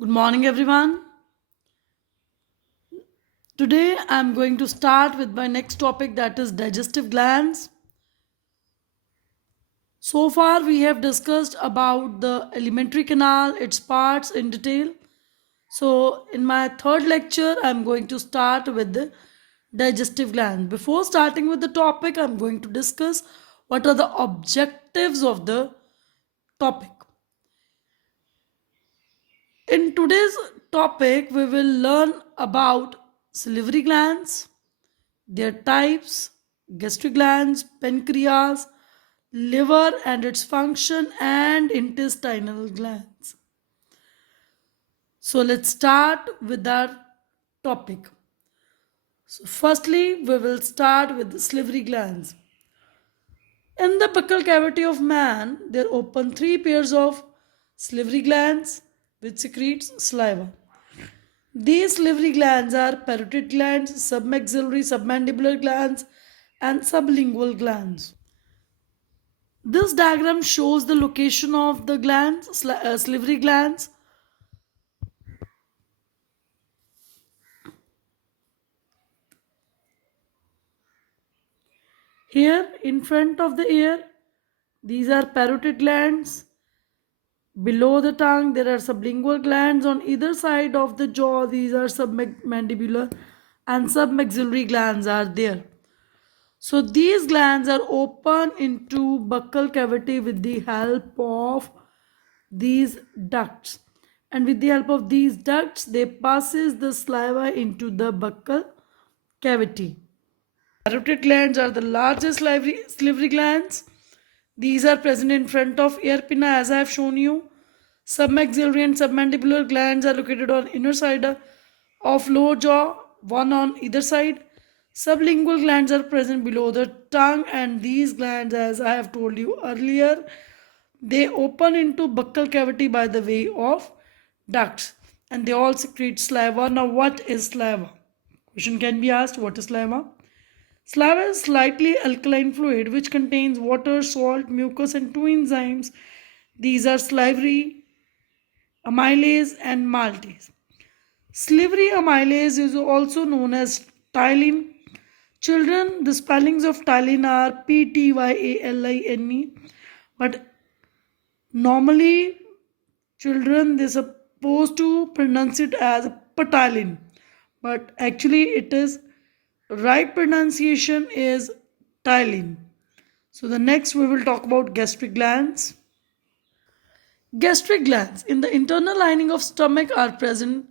Good morning, everyone. Today I'm going to start with my next topic, that is digestive glands. So far, we have discussed about the alimentary canal, its parts in detail. So, in my third lecture, I'm going to start with the digestive gland. Before starting with the topic, I'm going to discuss what are the objectives of the topic. In today's topic, we will learn about salivary glands, their types, gastric glands, pancreas, liver and its function, and intestinal glands. So let's start with our topic. So firstly, we will start with the salivary glands. In the buccal cavity of man, there open three pairs of salivary glands which secretes saliva. These salivary glands are parotid glands, submaxillary, submandibular glands, and sublingual glands. This diagram shows the location of the glands, salivary glands. Here in front of the ear, these are parotid glands. Below the tongue, there are sublingual glands. On either side of the jaw, these are submandibular and submaxillary glands are there. So these glands are open into buccal cavity with the help of these ducts, and with the help of these ducts they passes the saliva into the buccal cavity. Parotid glands are the largest salivary glands. These are present in front of ear pinna as I have shown you. Submaxillary and submandibular glands are located on inner side of lower jaw, one on either side. Sublingual glands are present below the tongue, and these glands, as I have told you earlier, they open into buccal cavity by the way of ducts, and they all secrete saliva. Now, what is saliva? Question can be asked, what is saliva? Saliva is slightly alkaline fluid which contains water, salt, mucus, and two enzymes. These are salivary amylase and maltase. Salivary amylase is also known as ptyalin. Children, the spellings of ptyalin are Ptyalin, but normally children they're supposed to pronounce it as ptyalin, but actually it is right pronunciation is ptyalin. So the next we will talk about gastric glands. Gastric glands in the internal lining of stomach are present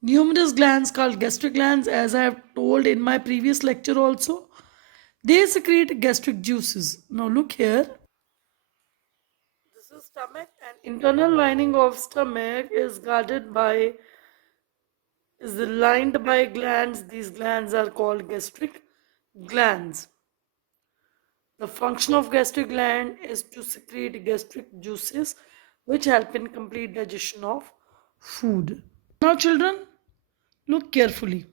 numerous glands called gastric glands, as I have told in my previous lecture also. They secrete gastric juices. Now look here. This is stomach, and internal lining of stomach is guarded by is lined by glands. These glands are called gastric glands. The function of gastric gland is to secrete gastric juices which help in complete digestion of food. Now children, look carefully.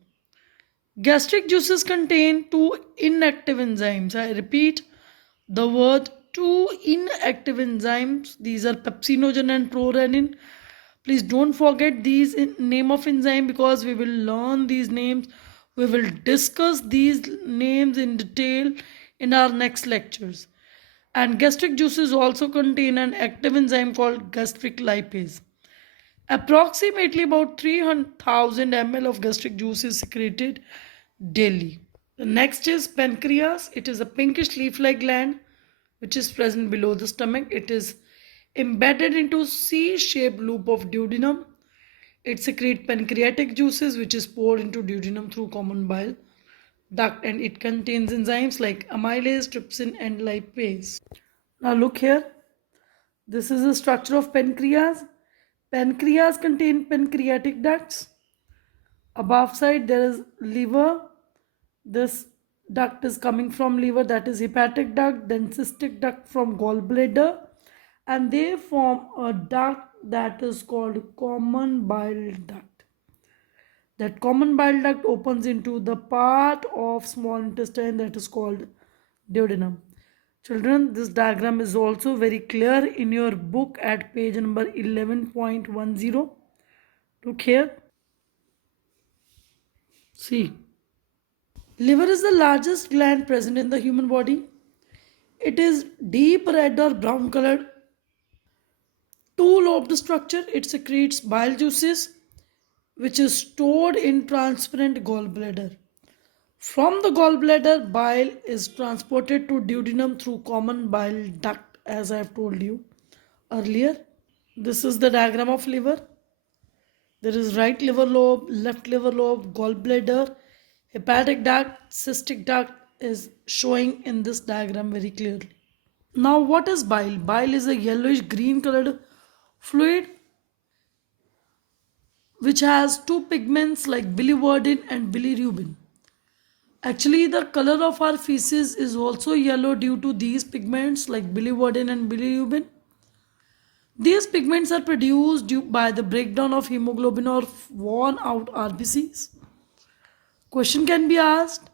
Gastric juices contain two inactive enzymes. I repeat the word two inactive enzymes. These are pepsinogen and prorenin. Please don't forget these name of enzyme because we will learn these names. We will discuss these names in detail in our next lectures. And gastric juices also contain an active enzyme called gastric lipase. Approximately about 300,000 ml of gastric juice is secreted daily. The next is pancreas. It is a pinkish leaf-like gland which is present below the stomach. It is embedded into C-shaped loop of duodenum. It secretes pancreatic juices which is poured into duodenum through common bile duct, and it contains enzymes like amylase, trypsin, and lipase. Now look here. This is the structure of pancreas. Pancreas contain pancreatic ducts. Above side there is liver. This duct is coming from liver, that is hepatic duct, then cystic duct from gallbladder, and they form a duct that is called common bile duct. That common bile duct opens into the part of small intestine that is called duodenum. Children, this diagram is also very clear in your book at page number 11.10. Look here. See. Liver is the largest gland present in the human body. It is deep red or brown colored, two-lobed structure. It secretes bile juices, which is stored in transparent gallbladder. From the gallbladder, bile is transported to duodenum through common bile duct, as I have told you earlier. This is the diagram of liver. There is right liver lobe, left liver lobe, gallbladder, hepatic duct, cystic duct is showing in this diagram very clearly. Now, what is bile? Bile is a yellowish green colored fluid which has two pigments like biliverdin and bilirubin. Actually, the color of our feces is also yellow due to these pigments like biliverdin and bilirubin. These pigments are produced due by the breakdown of hemoglobin or worn out RBCs. Question can be asked,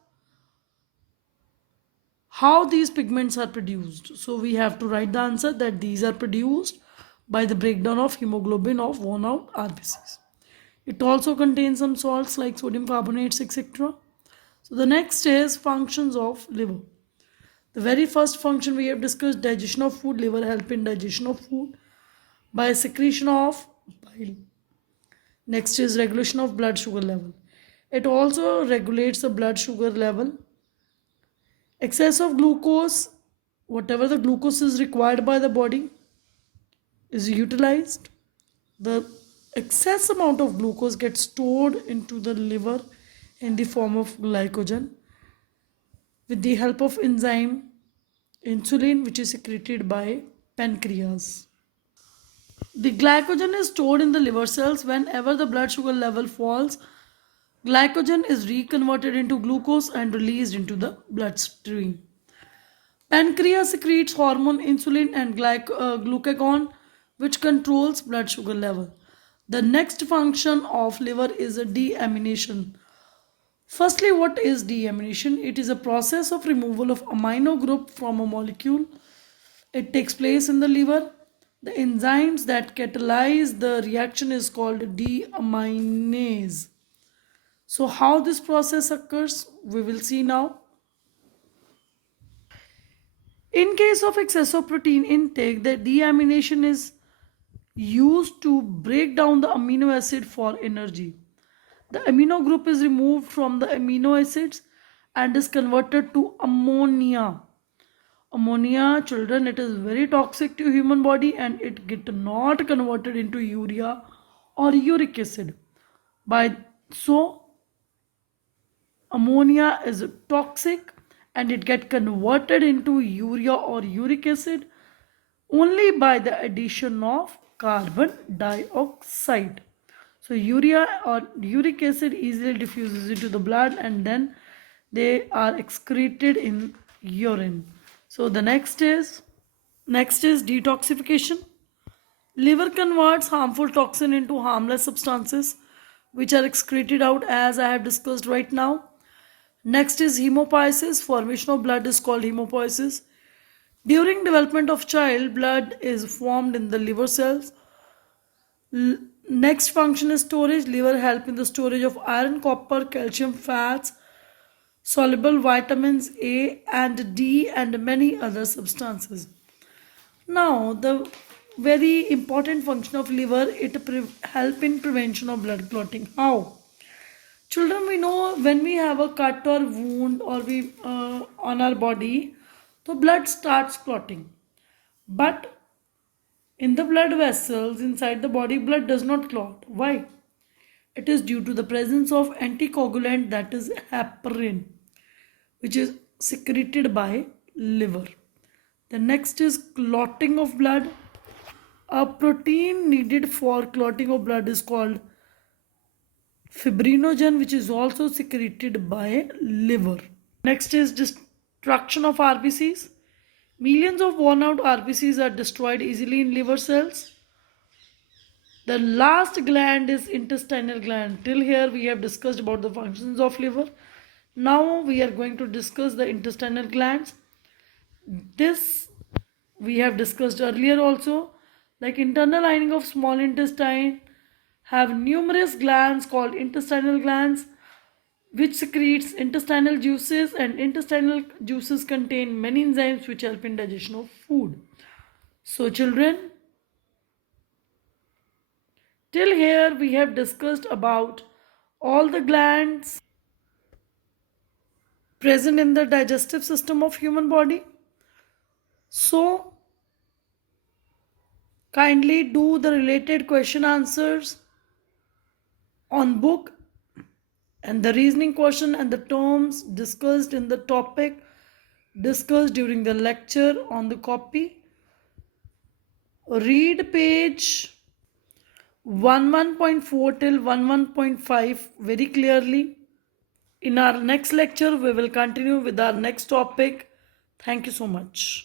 how these pigments are produced? So we have to write the answer that these are produced by the breakdown of hemoglobin of worn out RBCs. It also contains some salts like sodium carbonates, etc. So the next is functions of liver. The very first function we have discussed, digestion of food. Liver help in digestion of food by secretion of bile. Next is regulation of blood sugar level. It also regulates the blood sugar level. Excess of glucose, whatever the glucose is required by the body, is utilized. The excess amount of glucose gets stored into the liver in the form of glycogen with the help of enzyme insulin, which is secreted by pancreas. The glycogen is stored in the liver cells. Whenever the blood sugar level falls, glycogen is reconverted into glucose and released into the bloodstream. Pancreas secretes hormone insulin and glucagon, which controls blood sugar level. The next function of liver is a deamination. Firstly, what is deamination? It is a process of removal of amino group from a molecule. It takes place in the liver. The enzymes that catalyze the reaction is called deaminase. So how this process occurs, we will see now. In case of excessive protein intake, the deamination is used to break down the amino acid for energy. The amino group is removed from the amino acids and is converted to ammonia. Ammonia, children, it is very toxic to human body and it get not converted into urea or uric acid. By so ammonia is toxic and it get converted into urea or uric acid only by the addition of carbon dioxide. So urea or uric acid easily diffuses into the blood and then they are excreted in urine. So the next is detoxification. Liver converts harmful toxin into harmless substances which are excreted out, as I have discussed right now. Next is hemopoiesis. Formation of blood is called hemopoiesis. During development of child, blood is formed in the liver cells. Next function is storage. Liver help in the storage of iron, copper, calcium, fats, soluble vitamins A and D and many other substances. Now the very important function of liver, it help in prevention of blood clotting. How? Children, we know when we have a cut or wound or we on our body, the blood starts clotting. But in the blood vessels inside the body, blood does not clot. Why? It is due to the presence of anticoagulant, that is heparin, which is secreted by liver. The next is clotting of blood. A protein needed for clotting of blood is called fibrinogen, which is also secreted by liver. Next is destruction of RBCs. Millions of worn out RBCs are destroyed easily in liver cells. The last gland is intestinal gland. Till here we have discussed about the functions of liver. Now we are going to discuss the intestinal glands. This we have discussed earlier also, like internal lining of small intestine, have numerous glands called intestinal glands which secretes intestinal juices, and intestinal juices contain many enzymes which help in digestion of food. So children, till here we have discussed about all the glands present in the digestive system of human body. So kindly do the related question answers on book, and the reasoning question and the terms discussed in the topic discussed during the lecture on the copy. Read page 11.4 till 11.5 very clearly. In our next lecture, we will continue with our next topic. Thank you so much.